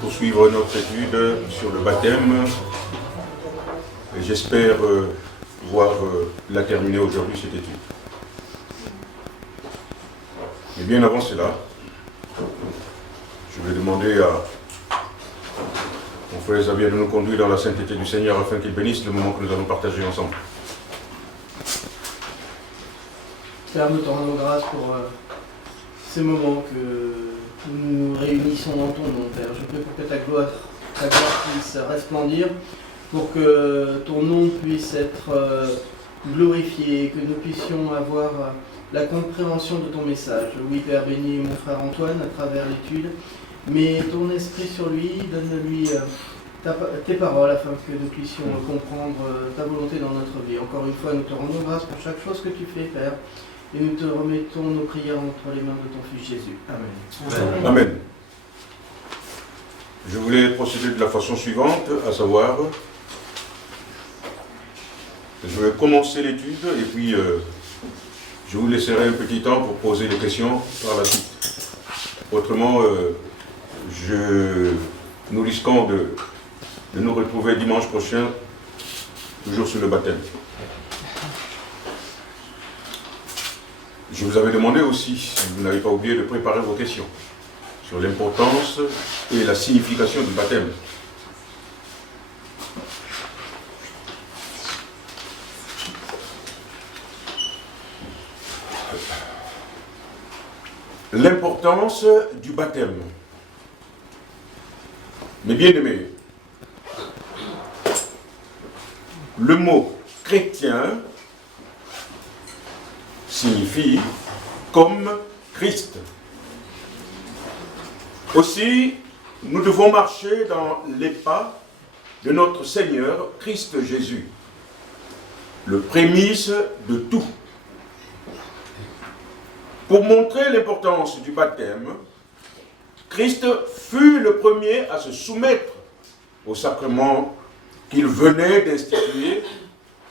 poursuivre notre étude sur le baptême. Et j'espère pouvoir la terminer aujourd'hui, cette étude. Mais bien avant cela, je vais demander à mon frère Xavier de nous conduire dans la sainteté du Seigneur afin qu'il bénisse le moment que nous allons partager ensemble. Père, nous te rendons grâce pour ces moments que nous nous réunissons dans ton nom, Père. Je prie pour que ta gloire puisse resplendir, pour que ton nom puisse être glorifié, que nous puissions avoir la compréhension de ton message. Oui, Père, bénis mon frère Antoine à travers l'étude, mais ton esprit sur lui, donne-lui tes paroles afin que nous puissions comprendre ta volonté dans notre vie. Encore une fois, nous te rendons grâce pour chaque chose que tu fais, Père, et nous te remettons nos prières entre les mains de ton Fils Jésus. Amen. Amen. Je voulais procéder de la façon suivante, à savoir, je vais commencer l'étude et puis je vous laisserai un petit temps pour poser des questions par la suite. Autrement, nous risquons de nous retrouver dimanche prochain, toujours sur le baptême. Je vous avais demandé aussi, si vous n'avez pas oublié, de préparer vos questions sur l'importance et la signification du baptême. L'importance du baptême. Mes bien-aimés, le mot chrétien signifie comme Christ. Aussi, nous devons marcher dans les pas de notre Seigneur Christ Jésus, le prémisse de tout. Pour montrer l'importance du baptême, Christ fut le premier à se soumettre au sacrement qu'il venait d'instituer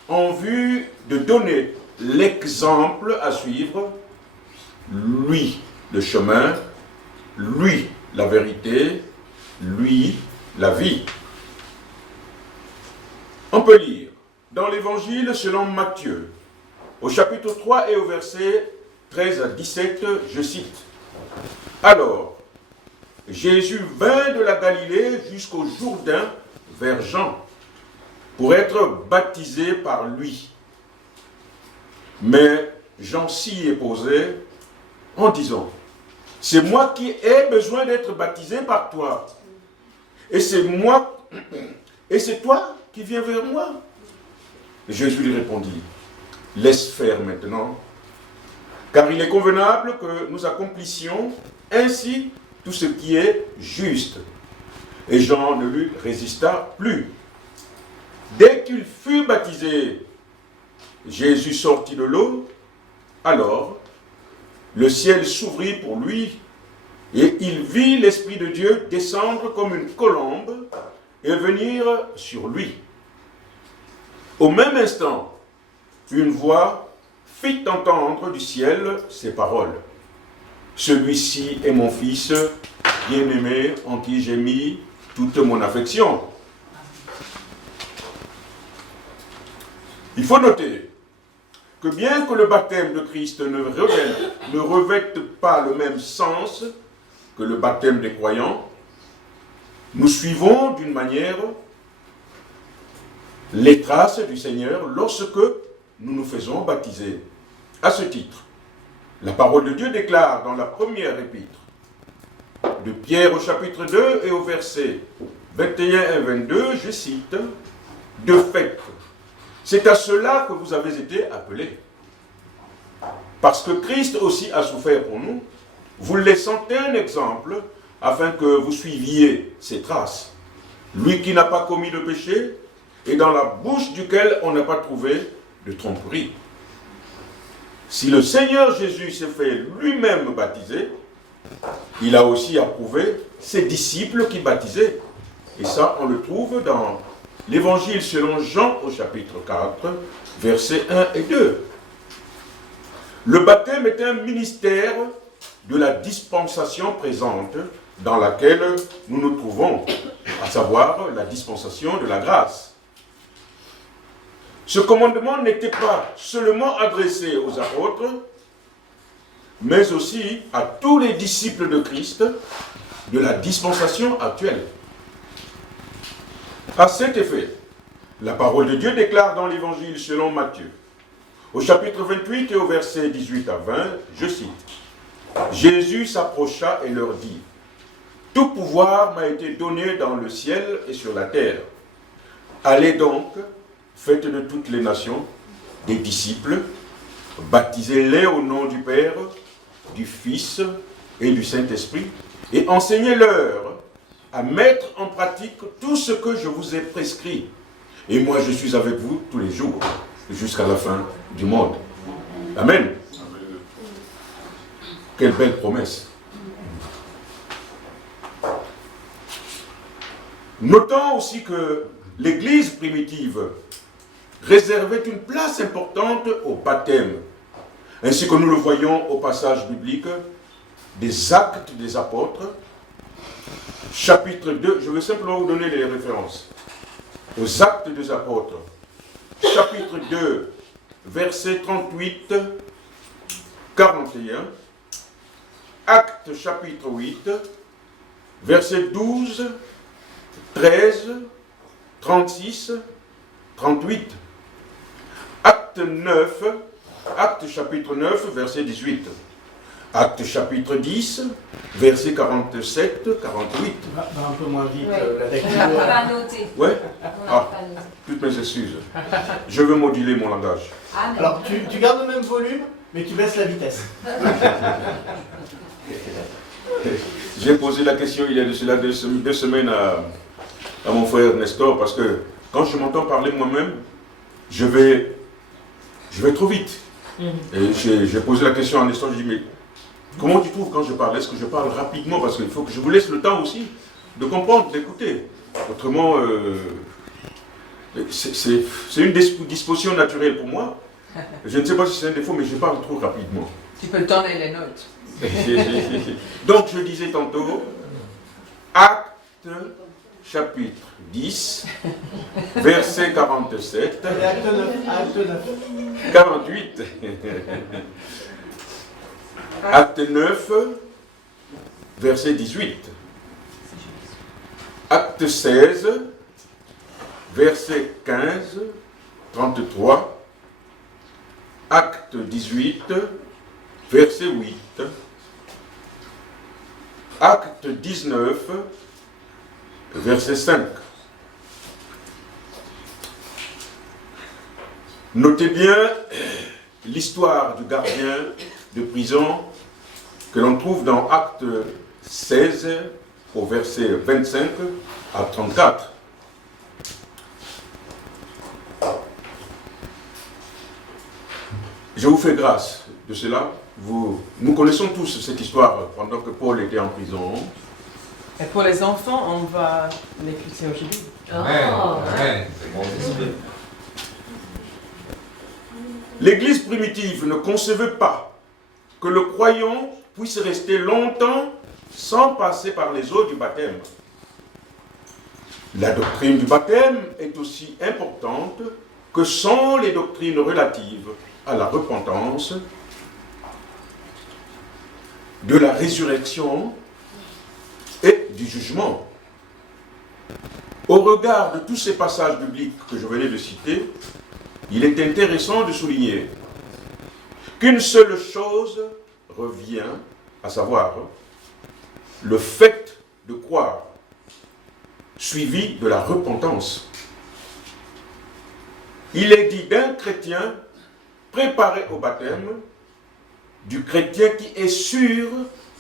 en vue de donner l'exemple à suivre, lui le chemin, lui la vérité, lui la vie. On peut lire dans l'évangile selon Matthieu, au chapitre 3 et au verset 13 à 17, je cite. Alors, Jésus vint de la Galilée jusqu'au Jourdain vers Jean, pour être baptisé par lui. Mais Jean s'y opposait en disant, c'est moi qui ai besoin d'être baptisé par toi. Et c'est toi qui viens vers moi. Jésus lui répondit, laisse faire maintenant, car il est convenable que nous accomplissions ainsi tout ce qui est juste. Et Jean ne lui résista plus. Dès qu'il fut baptisé, Jésus sortit de l'eau, alors le ciel s'ouvrit pour lui, et il vit l'Esprit de Dieu descendre comme une colombe et venir sur lui. Au même instant, une voix fit entendre du ciel ces paroles. Celui-ci est mon fils bien-aimé en qui j'ai mis toute mon affection. Il faut noter que bien que le baptême de Christ ne revête pas le même sens que le baptême des croyants, nous suivons d'une manière les traces du Seigneur lorsque nous nous faisons baptiser. À ce titre, la parole de Dieu déclare dans la première épître de Pierre au chapitre 2 et au verset 21 et 22, je cite, « De fait, c'est à cela que vous avez été appelés. Parce que Christ aussi a souffert pour nous, vous laissant un exemple afin que vous suiviez ses traces. Lui qui n'a pas commis de péché et dans la bouche duquel on n'a pas trouvé de tromperie. Si le Seigneur Jésus s'est fait lui-même baptiser, il a aussi approuvé ses disciples qui baptisaient. Et ça, on le trouve dans l'Évangile selon Jean au chapitre 4, versets 1 et 2. Le baptême est un ministère de la dispensation présente dans laquelle nous nous trouvons, à savoir la dispensation de la grâce. Ce commandement n'était pas seulement adressé aux apôtres, mais aussi à tous les disciples de Christ de la dispensation actuelle. À cet effet, la parole de Dieu déclare dans l'Évangile selon Matthieu, au chapitre 28 et au verset 18 à 20, je cite, « Jésus s'approcha et leur dit, « Tout pouvoir m'a été donné dans le ciel et sur la terre. Allez donc, faites de toutes les nations des disciples, baptisez-les au nom du Père, du Fils et du Saint-Esprit, et enseignez-leur à mettre en pratique tout ce que je vous ai prescrit. Et moi, je suis avec vous tous les jours, jusqu'à la fin du monde. » Amen. Quelle belle promesse. Notons aussi que l'Église primitive réservait une place importante au baptême, ainsi que nous le voyons au passage biblique des Actes des Apôtres, chapitre 2, je vais simplement vous donner les références. Aux Actes des Apôtres, chapitre 2, versets 38, 41, Actes chapitre 8, versets 12, 13, 36, 38. Acte 9, Acte chapitre 9, verset 18. Acte chapitre 10, verset 47, 48. Un peu moins vite, la On lecture. n'a pas noté. Ouais. On n'a Ah, pas noté. toutes mes excuses. Je veux moduler mon langage. Ah, mais- Alors, tu gardes le même volume, mais tu baisses la vitesse. J'ai posé la question il y a de cela 2 semaines à mon frère Nestor, parce que quand je m'entends parler moi-même, je vais trop vite. Et j'ai posé la question à Nestor, je dis, mais comment tu trouves quand je parle? Est-ce que je parle rapidement? Parce qu'il faut que je vous laisse le temps aussi de comprendre, d'écouter. Autrement, c'est une disposition naturelle pour moi. Je ne sais pas si c'est un défaut, mais je parle trop rapidement. Tu peux donner les notes. Donc je disais tantôt, Acte chapitre 10, verset 47, Allez, acte 9, acte 9. 48, Acte 9, verset 18, Acte 16, verset 15, 33, Acte 18, verset 8, Acte 19, verset 5. Notez bien l'histoire du gardien de prison que l'on trouve dans Acte 16 au verset 25 à 34. Je vous fais grâce de cela. Nous connaissons tous cette histoire pendant que Paul était en prison. Et pour les enfants, on va l'écouter aujourd'hui. Amen. L'Église primitive ne concevait pas que le croyant puisse rester longtemps sans passer par les eaux du baptême. La doctrine du baptême est aussi importante que sont les doctrines relatives à la repentance, de la résurrection et du jugement. Au regard de tous ces passages bibliques que je venais de citer, il est intéressant de souligner qu'une seule chose revient, à savoir le fait de croire, suivi de la repentance. Il est dit d'un chrétien préparé au baptême, du chrétien qui est sûr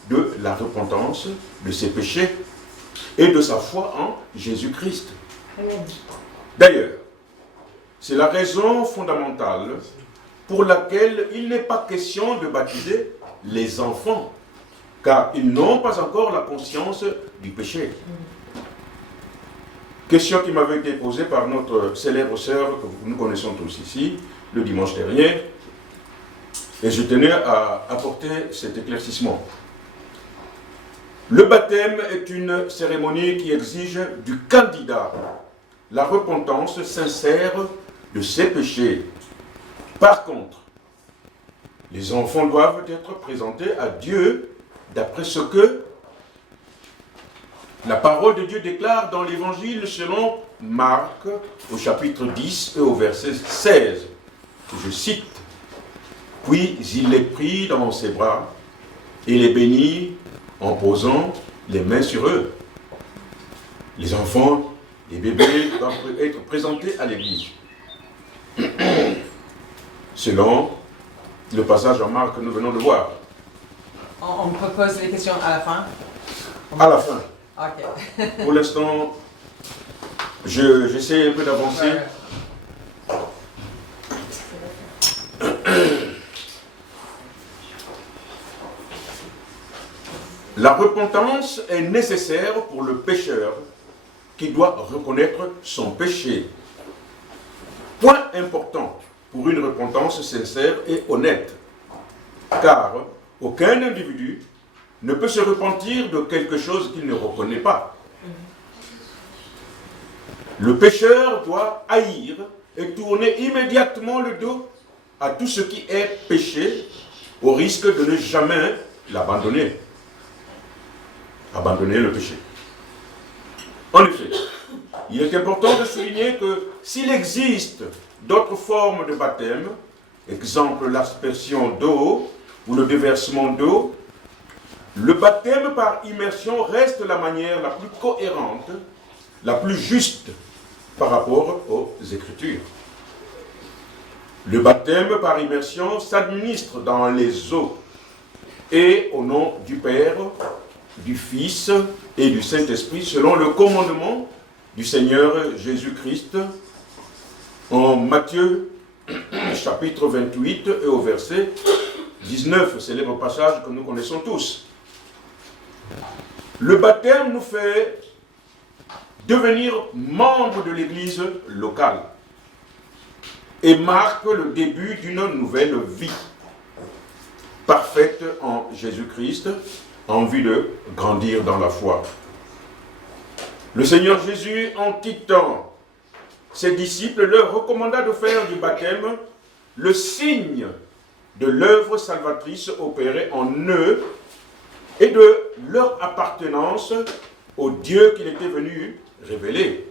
de la repentance, de ses péchés et de sa foi en Jésus-Christ. D'ailleurs, c'est la raison fondamentale pour laquelle il n'est pas question de baptiser les enfants, car ils n'ont pas encore la conscience du péché. Question qui m'avait été posée par notre célèbre sœur que nous connaissons tous ici, le dimanche dernier, et je tenais à apporter cet éclaircissement. Le baptême est une cérémonie qui exige du candidat la repentance sincère de ses péchés. Par contre, les enfants doivent être présentés à Dieu d'après ce que la parole de Dieu déclare dans l'Évangile selon Marc au chapitre 10 et au verset 16. Je cite, « Puis il les prit dans ses bras et les bénit en posant les mains sur eux. » Les enfants, les bébés doivent être présentés à l'Église. Selon le passage en Marc que nous venons de voir. On peut poser les questions à la fin? À la fin. Ok. Pour l'instant, j'essaie un peu d'avancer. La repentance est nécessaire pour le pécheur qui doit reconnaître son péché. Point important pour une repentance sincère et honnête, car aucun individu ne peut se repentir de quelque chose qu'il ne reconnaît pas. Le pécheur doit haïr et tourner immédiatement le dos à tout ce qui est péché, au risque de ne jamais l'abandonner. Abandonner le péché. En effet, il est important de souligner que s'il existe d'autres formes de baptême, exemple l'aspersion d'eau ou le déversement d'eau, le baptême par immersion reste la manière la plus cohérente, la plus juste par rapport aux Écritures. Le baptême par immersion s'administre dans les eaux et au nom du Père, du Fils et du Saint-Esprit selon le commandement du Seigneur Jésus-Christ en Matthieu chapitre 28 et au verset 19, célèbre passage que nous connaissons tous. Le baptême nous fait devenir membres de l'Église locale et marque le début d'une nouvelle vie parfaite en Jésus-Christ en vue de grandir dans la foi. Le Seigneur Jésus, en quittant ses disciples, leur recommanda de faire du baptême le signe de l'œuvre salvatrice opérée en eux et de leur appartenance au Dieu qu'il était venu révéler.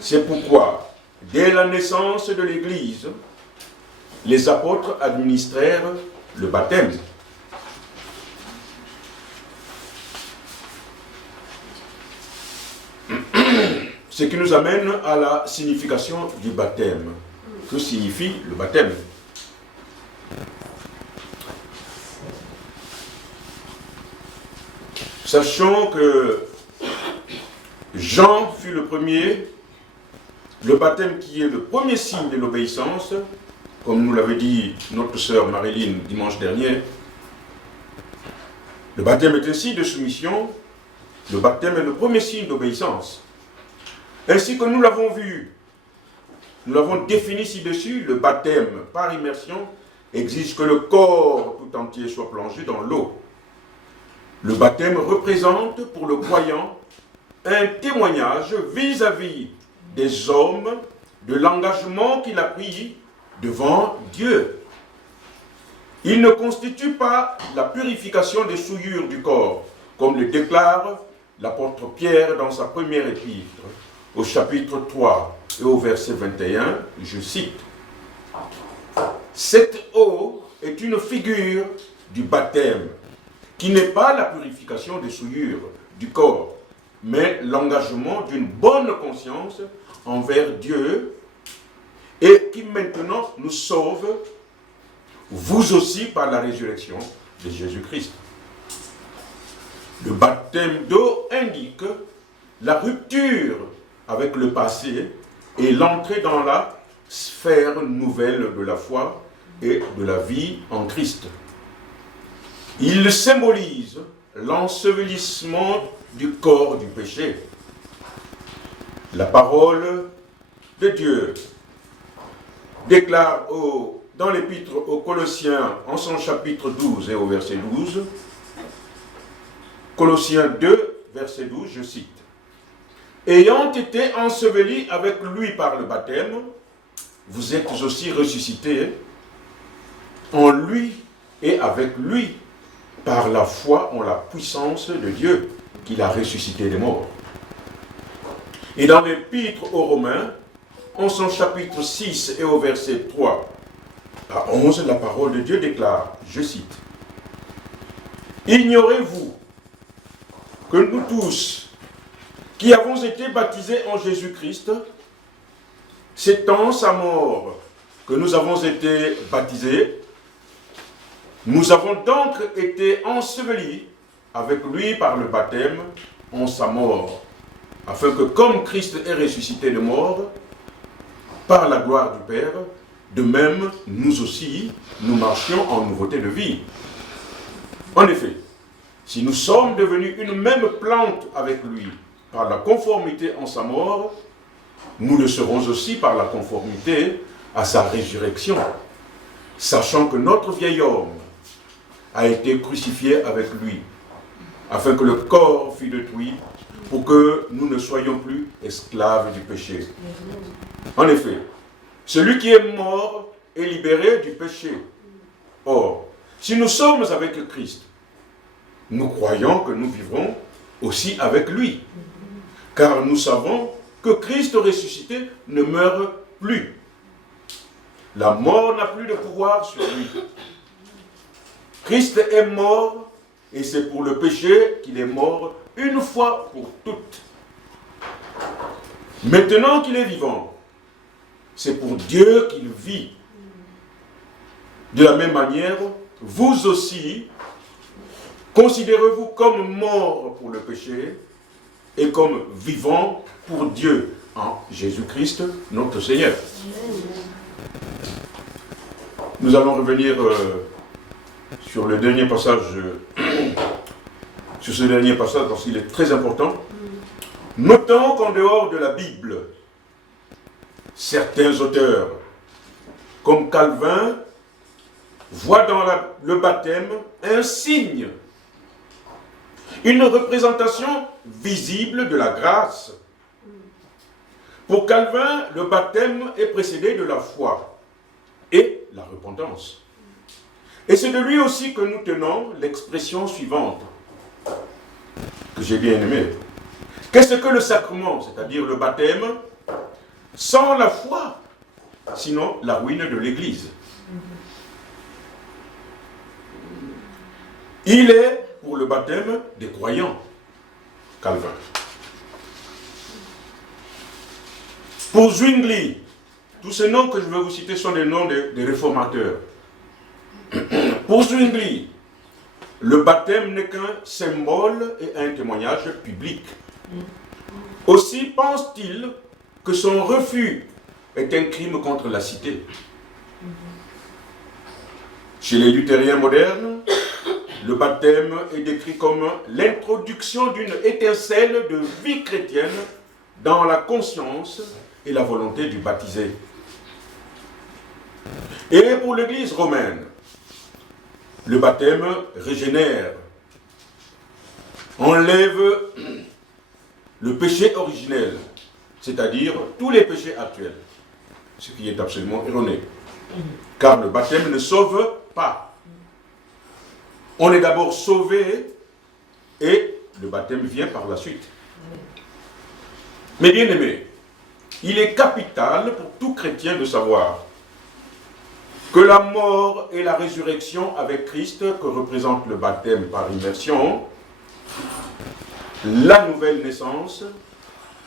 C'est pourquoi, dès la naissance de l'Église, les apôtres administrèrent le baptême. Ce qui nous amène à la signification du baptême. Que signifie le baptême? Sachons que Jean fut le premier, le baptême qui est le premier signe de l'obéissance, comme nous l'avait dit notre sœur Marilyn dimanche dernier. Le baptême est un signe de soumission, le baptême est le premier signe d'obéissance. Ainsi que nous l'avons vu, nous l'avons défini ci-dessus, le baptême par immersion exige que le corps tout entier soit plongé dans l'eau. Le baptême représente pour le croyant un témoignage vis-à-vis des hommes de l'engagement qu'il a pris devant Dieu. Il ne constitue pas la purification des souillures du corps, comme le déclare l'apôtre Pierre dans sa première épître, au chapitre 3 et au verset 21, je cite, « Cette eau est une figure du baptême, qui n'est pas la purification des souillures du corps, mais l'engagement d'une bonne conscience envers Dieu et qui maintenant nous sauve, vous aussi par la résurrection de Jésus-Christ. » Le baptême d'eau indique la rupture avec le passé et l'entrée dans la sphère nouvelle de la foi et de la vie en Christ. Il symbolise l'ensevelissement du corps du péché. La parole de Dieu déclare dans l'épître aux Colossiens, en son chapitre 12 et au verset 12, « Colossiens 2, verset 12, je cite. Ayant été ensevelis avec lui par le baptême, vous êtes aussi ressuscités en lui et avec lui par la foi en la puissance de Dieu qu'il a ressuscité des morts. Et dans l'épître aux Romains, en son chapitre 6 et au verset 3 à 11, la parole de Dieu déclare, je cite, « Ignorez-vous que nous tous, qui avons été baptisés en Jésus-Christ, c'est en sa mort que nous avons été baptisés, nous avons donc été ensevelis avec lui par le baptême en sa mort, afin que comme Christ est ressuscité de mort, par la gloire du Père, de même, nous aussi, nous marchions en nouveauté de vie. En effet, si nous sommes devenus une même plante avec lui, par la conformité en sa mort, nous le serons aussi par la conformité à sa résurrection, sachant que notre vieil homme a été crucifié avec lui, afin que le corps fût détruit, pour que nous ne soyons plus esclaves du péché. En effet, celui qui est mort est libéré du péché. Or, si nous sommes avec Christ, nous croyons que nous vivrons aussi avec lui. Car nous savons que Christ ressuscité ne meurt plus. La mort n'a plus de pouvoir sur lui. Christ est mort et c'est pour le péché qu'il est mort une fois pour toutes. Maintenant qu'il est vivant, c'est pour Dieu qu'il vit. De la même manière, vous aussi, considérez-vous comme mort pour le péché et comme vivant pour Dieu en Jésus-Christ, notre Seigneur. Nous allons revenir sur le dernier passage, sur ce dernier passage parce qu'il est très important. Notons qu'en dehors de la Bible, certains auteurs, comme Calvin, voient dans le baptême un signe, une représentation visible de la grâce. Pour Calvin, le baptême est précédé de la foi et la repentance. Et c'est de lui aussi que nous tenons l'expression suivante, que j'ai bien aimée. Qu'est-ce que le sacrement, c'est-à-dire le baptême, sans la foi, sinon la ruine de l'Église? Il est pour le baptême des croyants, Calvin. Pour Zwingli, tous ces noms que je vais vous citer sont des noms des réformateurs. Pour Zwingli, le baptême n'est qu'un symbole et un témoignage public. Aussi pense-t-il que son refus est un crime contre la cité. Chez les luthériens modernes, le baptême est décrit comme l'introduction d'une étincelle de vie chrétienne dans la conscience et la volonté du baptisé. Et pour l'Église romaine, le baptême régénère, enlève le péché originel, c'est-à-dire tous les péchés actuels, ce qui est absolument erroné, car le baptême ne sauve pas. On est d'abord sauvé et le baptême vient par la suite. Mais bien aimé, il est capital pour tout chrétien de savoir que la mort et la résurrection avec Christ, que représente le baptême par immersion, la nouvelle naissance,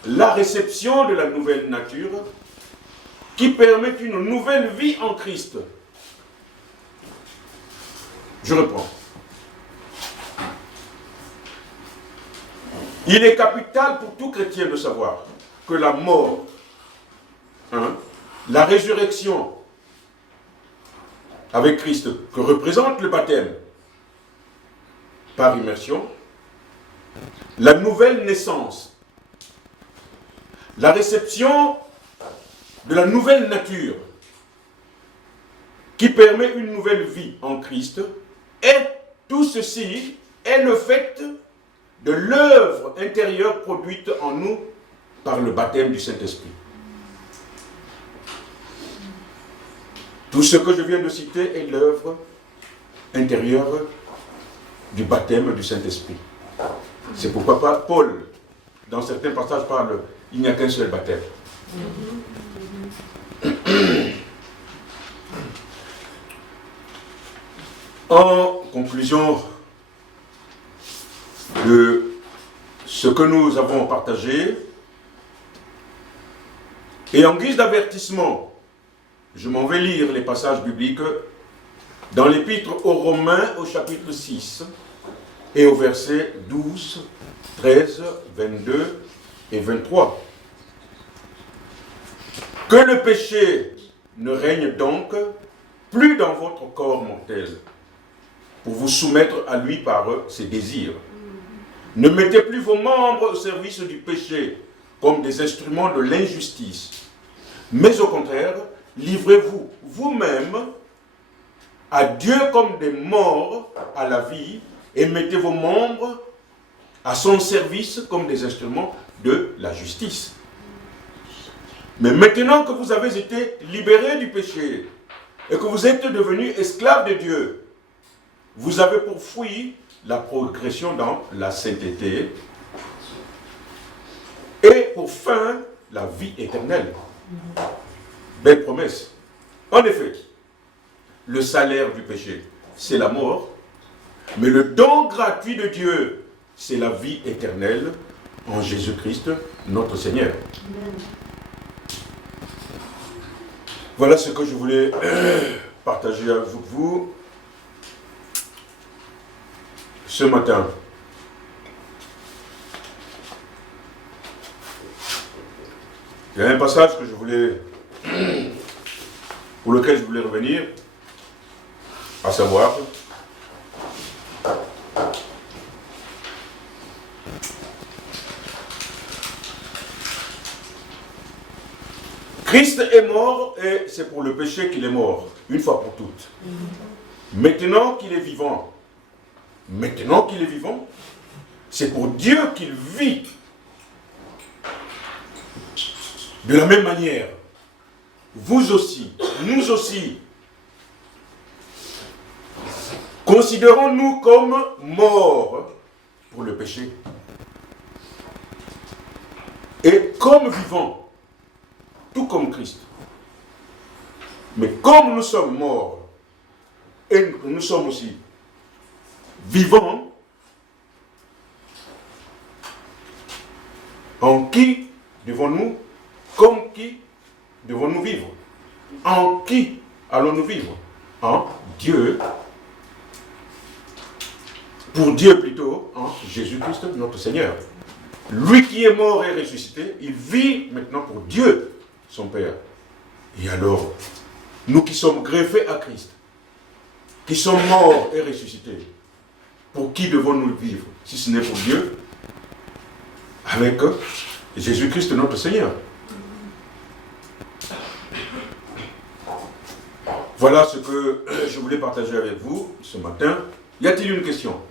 la réception de la nouvelle nature, qui permet une nouvelle vie en Christ. Je reprends. Il est capital pour tout chrétien de savoir que la mort, la résurrection avec Christ, que représente le baptême par immersion, la nouvelle naissance, la réception de la nouvelle nature qui permet une nouvelle vie en Christ, et tout ceci est le fait de l'œuvre intérieure produite en nous par le baptême du Saint-Esprit. Tout ce que je viens de citer est l'œuvre intérieure du baptême du Saint-Esprit. C'est pourquoi Paul, dans certains passages, parle il n'y a qu'un seul baptême. En conclusion de ce que nous avons partagé, et en guise d'avertissement, je m'en vais lire les passages bibliques dans l'épître aux Romains au chapitre 6 et au verset 12, 13, 22 et 23. Que le péché ne règne donc plus dans votre corps mortel, pour vous soumettre à lui par ses désirs. Ne mettez plus vos membres au service du péché comme des instruments de l'injustice, mais au contraire, livrez-vous vous-même à Dieu comme des morts à la vie et mettez vos membres à son service comme des instruments de la justice. Mais maintenant que vous avez été libérés du péché et que vous êtes devenus esclaves de Dieu, vous avez pour fruit la progression dans la sainteté et pour fin la vie éternelle. Belle promesse. En effet, le salaire du péché, c'est la mort, mais le don gratuit de Dieu, c'est la vie éternelle en Jésus-Christ, notre Seigneur. Amen. Voilà ce que je voulais partager avec vous ce matin. Il y a un passage que je voulais, pour lequel je voulais revenir, à savoir Christ est mort et c'est pour le péché qu'il est mort, une fois pour toutes. Maintenant qu'il est vivant, c'est pour Dieu qu'il vit. De la même manière, vous aussi, nous aussi, considérons-nous comme morts pour le péché et comme vivants, tout comme Christ. Mais comme nous sommes morts et nous sommes aussi vivants, en qui devons-nous, comme qui devons-nous vivre? En qui allons-nous vivre? En Dieu. Pour Dieu plutôt, en Jésus-Christ, notre Seigneur. Lui qui est mort et ressuscité, il vit maintenant pour Dieu, son Père. Et alors, nous qui sommes greffés à Christ, qui sommes morts et ressuscités, pour qui devons-nous vivre, si ce n'est pour Dieu, avec Jésus-Christ notre Seigneur? Voilà ce que je voulais partager avec vous ce matin. Y a-t-il une question?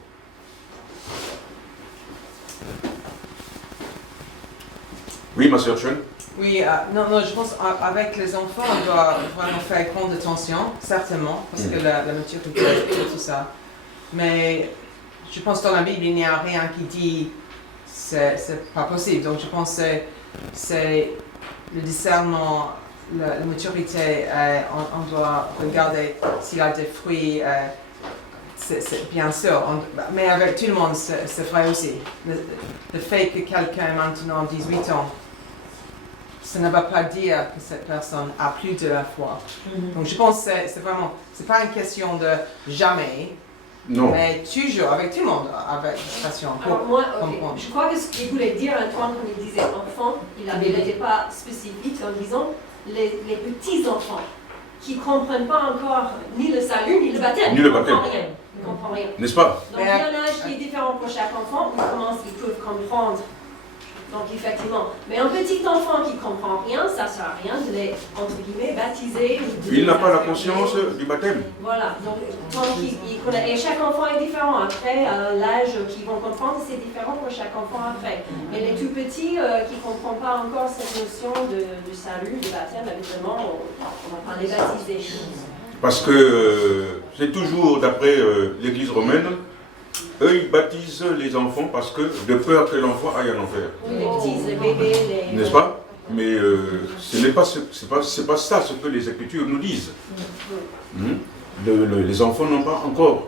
Oui, ma sœur Sean? Oui, non, je pense qu'avec les enfants, on doit vraiment faire grande attention, certainement, parce que la maturité et tout ça. Mais je pense que dans la Bible, il n'y a rien qui dit c'est pas possible. Donc je pense que c'est le discernement, la maturité, on doit regarder s'il y a des fruits, c'est bien sûr. Mais avec tout le monde, c'est vrai aussi. Le fait que quelqu'un maintenant 18 ans, ça ne va pas dire que cette personne a plus de la foi. Donc je pense que c'est vraiment, c'est pas une question de jamais, non, mais toujours, avec tout le monde, avec discrétion. Alors moi, je crois que ce qu'il voulait dire Antoine quand il disait enfant, il n'était pas spécifique en disant les petits-enfants qui ne comprennent pas encore ni le salut, ni le baptême. Ni le baptême. Ils ne comprennent rien. N'est-ce pas? Donc il y a un âge qui est différent pour chaque enfant, ils peuvent comprendre. Donc effectivement, mais un petit enfant qui ne comprend rien, ça ne sert à rien de les, entre guillemets, baptiser. Il n'a pas la conscience du baptême. Voilà, donc il connaît, et chaque enfant est différent. Après, l'âge qu'ils vont comprendre, c'est différent pour chaque enfant après. Mais les tout petits qui ne comprennent pas encore cette notion du salut, du baptême, évidemment, on ne va pas les baptiser. Parce que c'est toujours, d'après l'Église romaine, eux, ils baptisent les enfants parce que de peur que l'enfant aille en enfer. Oui, les petits, les bébés, les... N'est-ce pas? Mais ce n'est pas, c'est pas ça ce que les Écritures nous disent. Les enfants n'ont pas encore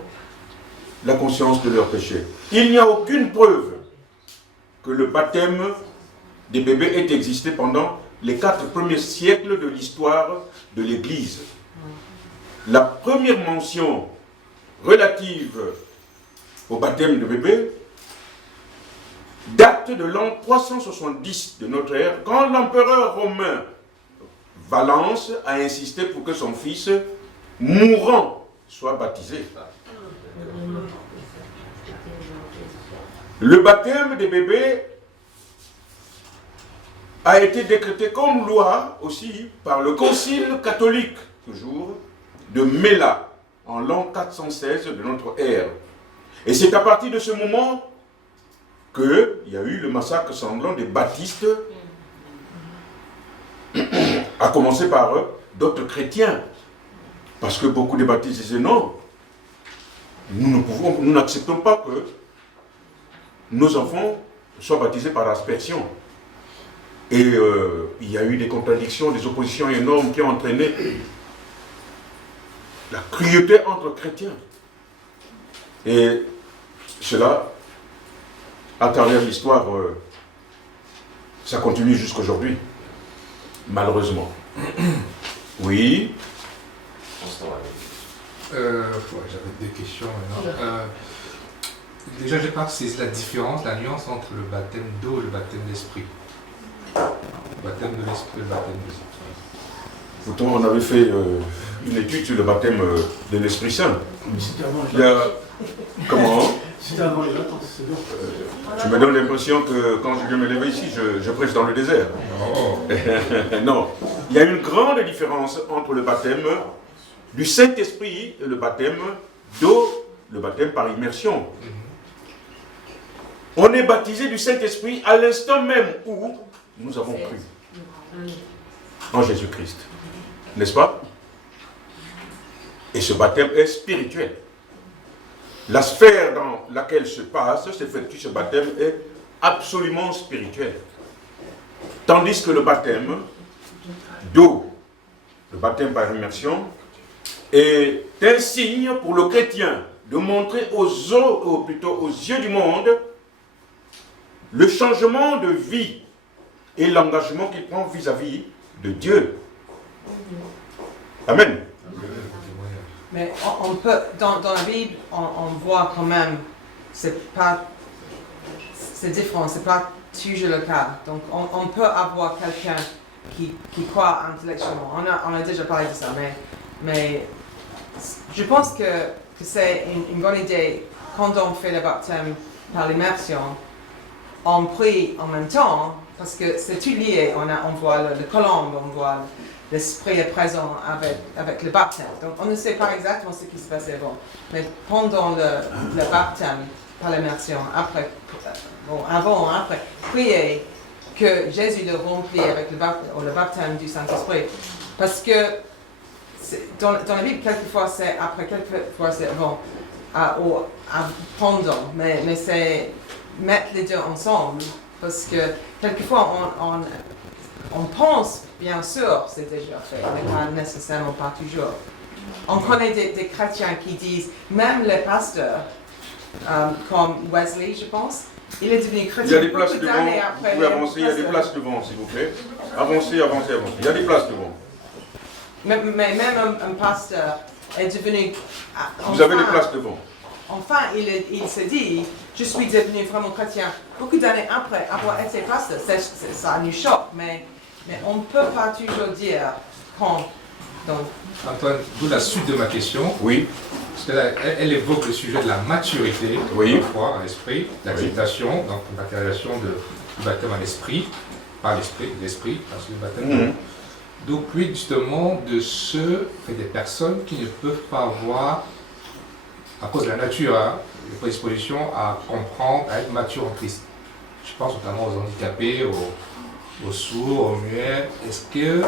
la conscience de leur péché. Il n'y a aucune preuve que le baptême des bébés ait existé pendant les 4 premiers siècles de l'histoire de l'Église. La première mention relative au baptême de bébé date de l'an 370 de notre ère, quand l'empereur romain Valens a insisté pour que son fils mourant soit baptisé. Le baptême des bébés a été décrété comme loi aussi par le concile catholique, toujours, de Méla, en l'an 416 de notre ère. Et c'est à partir de ce moment qu'il y a eu le massacre sanglant des baptistes, à commencer par d'autres chrétiens. Parce que beaucoup de baptistes disaient non, nous n'acceptons pas que nos enfants soient baptisés par aspersion. Et il y a eu des contradictions, des oppositions énormes qui ont entraîné la cruauté entre chrétiens. Et cela, à travers l'histoire, ça continue jusqu'aujourd'hui, malheureusement. Oui. J'avais des questions maintenant. Déjà, je pense que c'est la différence, la nuance entre le baptême d'eau et le baptême d'esprit. Le baptême de l'esprit et le baptême de l'esprit. Pourtant, on avait fait une étude sur le baptême de l'Esprit Saint. C'était avant les Il y a... Comment? C'était avant les vacances, c'est bon. Tu me donnes l'impression que quand je viens me lever ici, je prêche dans le désert. Oh. Non. Il y a une grande différence entre le baptême du Saint-Esprit et le baptême d'eau, le baptême par immersion. On est baptisé du Saint-Esprit à l'instant même où nous avons cru en Jésus-Christ. N'est-ce pas? Et ce baptême est spirituel. La sphère dans laquelle s'effectue ce baptême est absolument spirituel. Tandis que le baptême d'eau, le baptême par immersion, est un signe pour le chrétien de montrer aux yeux du monde le changement de vie et l'engagement qu'il prend vis-à-vis de Dieu. Amen. Mais on peut, dans la Bible, on voit quand même, c'est différent, c'est pas toujours le cas. Donc on peut avoir quelqu'un qui croit intellectuellement. On a déjà parlé de ça, mais je pense que c'est une bonne idée, quand on fait le baptême par l'immersion, on prie en même temps, parce que c'est tout lié. On voit le colombe, on voit l'esprit est présent avec le baptême. Donc on ne sait pas exactement ce qui se passe avant. Mais pendant le baptême par l'immersion, avant, après, prier que Jésus le remplit avec le baptême du Saint-Esprit. Parce que dans la Bible, quelquefois c'est après, quelquefois c'est avant, ou pendant. Mais c'est mettre les deux ensemble. Parce que quelquefois on pense, bien sûr, c'est déjà fait, mais pas nécessairement pas toujours. On connaît des chrétiens qui disent, même les pasteurs, comme Wesley, je pense, il est devenu chrétien. Il y a des places beaucoup devant, d'années vous après pouvez avancer, il y a des places devant, s'il vous plaît. Avancez. Il y a des places devant. Mais même un pasteur est devenu... Vous avez des places devant. Enfin, il se dit, je suis devenu vraiment chrétien. Beaucoup d'années après avoir été pasteur, ça nous choque, mais on ne peut pas toujours dire quand. Donc. Antoine, d'où la suite de ma question. Oui. Parce qu'elle évoque le sujet de la maturité, oui. de la foi, à l'esprit, l'acceptation, donc la création le baptême à l'esprit, par l'esprit, parce que le baptême d'eau. Donc, lui, justement, des personnes qui ne peuvent pas voir, à cause de la nature, les prédispositions à comprendre, à être mature en Christ. Je pense notamment aux handicapés, aux sourds, aux muets. Est-ce qu'ils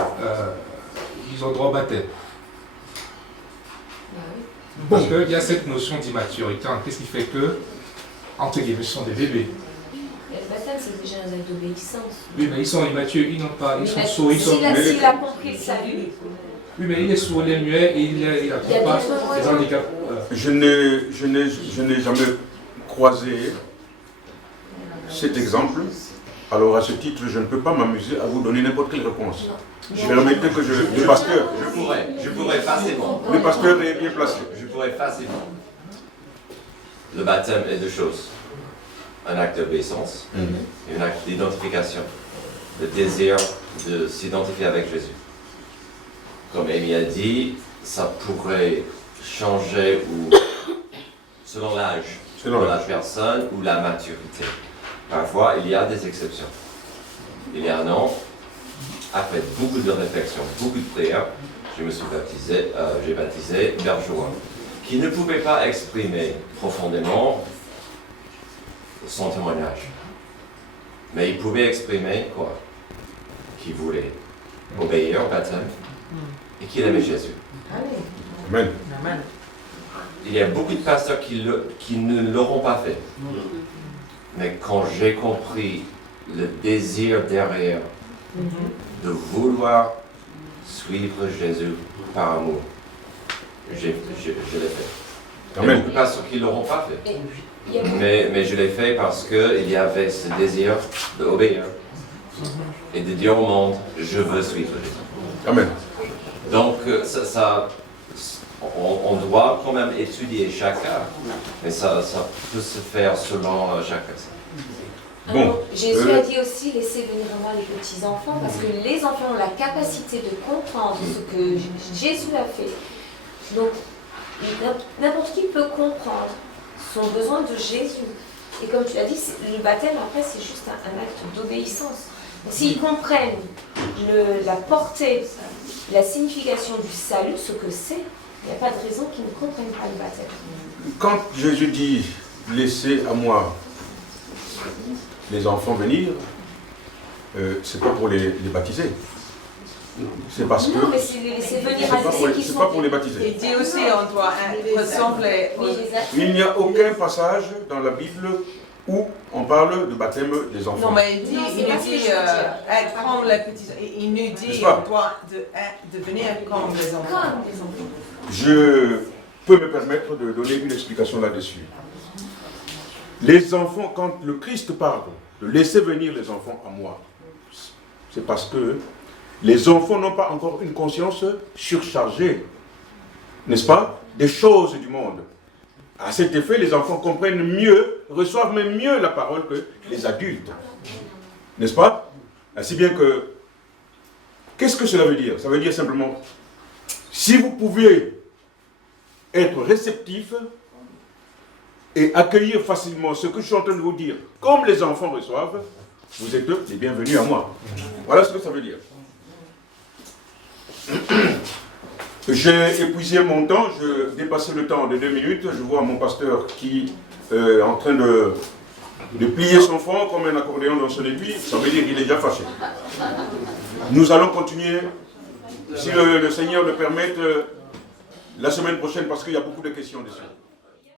ont droit au baptême? Parce qu'il y a cette notion d'immaturité en Christ qui fait que, entre guillemets, ce sont des bébés. Le baptême, c'est déjà un acte d'obéissance. Oui, mais ils sont immatures, ils sont sourds, ils sont S'il a compris le salut. Oui, mais il est sourd, il est muet, et il n'a pas les handicaps. Je n'ai jamais croisé cet exemple. Alors à ce titre, je ne peux pas m'amuser à vous donner n'importe quelle réponse. Permettez que le pasteur... Je pourrais facilement. Le pasteur est bien placé. Je pourrais facilement. Le baptême est deux choses. Un acte d'obéissance et un acte d'identification. Le désir de s'identifier avec Jésus. Comme Amy a dit, ça pourrait changer selon l'âge de la personne ou la maturité. Parfois, il y a des exceptions. Il y a un an, après beaucoup de réflexion, beaucoup de prières, je me suis baptisé, j'ai baptisé Bergeron, qui ne pouvait pas exprimer profondément son témoignage. Mais il pouvait exprimer quoi? Qu'il voulait obéir au baptême et qu'il aimait Jésus. Amen. Amen. Il y a beaucoup de pasteurs qui ne l'auront pas fait. Mais quand j'ai compris le désir derrière de vouloir suivre Jésus par amour, je l'ai fait. Il y a beaucoup de pasteurs qui ne l'auront pas fait. Mais je l'ai fait parce qu'il y avait ce désir d'obéir et de dire au monde, je veux suivre Jésus. Amen. Donc, on doit quand même étudier chaque cas, mais ça peut se faire selon chaque cas. Alors, Jésus a dit aussi, laissez venir à moi les petits-enfants, parce que les enfants ont la capacité de comprendre ce que Jésus a fait. Donc, n'importe qui peut comprendre son besoin de Jésus. Et comme tu l'as dit, le baptême, après, c'est juste un acte d'obéissance. S'ils comprennent la portée, la signification du salut, ce que c'est, il n'y a pas de raison qu'ils ne comprennent pas le baptême. Quand Jésus dit « laissez à moi les enfants venir », c'est pas pour les baptiser. C'est parce que... Non, mais c'est les laisser venir à ceux qui c'est sont... pas pour les baptiser. Il dit aussi on doit ressembler aux... Il n'y a aucun passage dans la Bible où on parle de baptême des enfants. Non, mais il dit, être comme les petits... Il nous dit on doit devenir comme les enfants. Comme les enfants. Je peux me permettre de donner une explication là-dessus. Les enfants, quand le Christ parle de laisser venir les enfants à moi, c'est parce que les enfants n'ont pas encore une conscience surchargée, n'est-ce pas, des choses du monde. À cet effet, les enfants comprennent mieux, reçoivent même mieux la parole que les adultes. N'est-ce pas? Ainsi bien que, qu'est-ce que cela veut dire? Ça veut dire simplement, si vous pouvez être réceptif et accueillir facilement ce que je suis en train de vous dire, comme les enfants reçoivent, vous êtes les bienvenus à moi. Voilà ce que ça veut dire. J'ai épuisé mon temps, je dépassais le temps de 2 minutes. Je vois mon pasteur qui est en train de plier son front comme un accordéon dans son aiguille. Ça veut dire qu'il est déjà fâché. Nous allons continuer, si le Seigneur le permet, la semaine prochaine, parce qu'il y a beaucoup de questions dessus.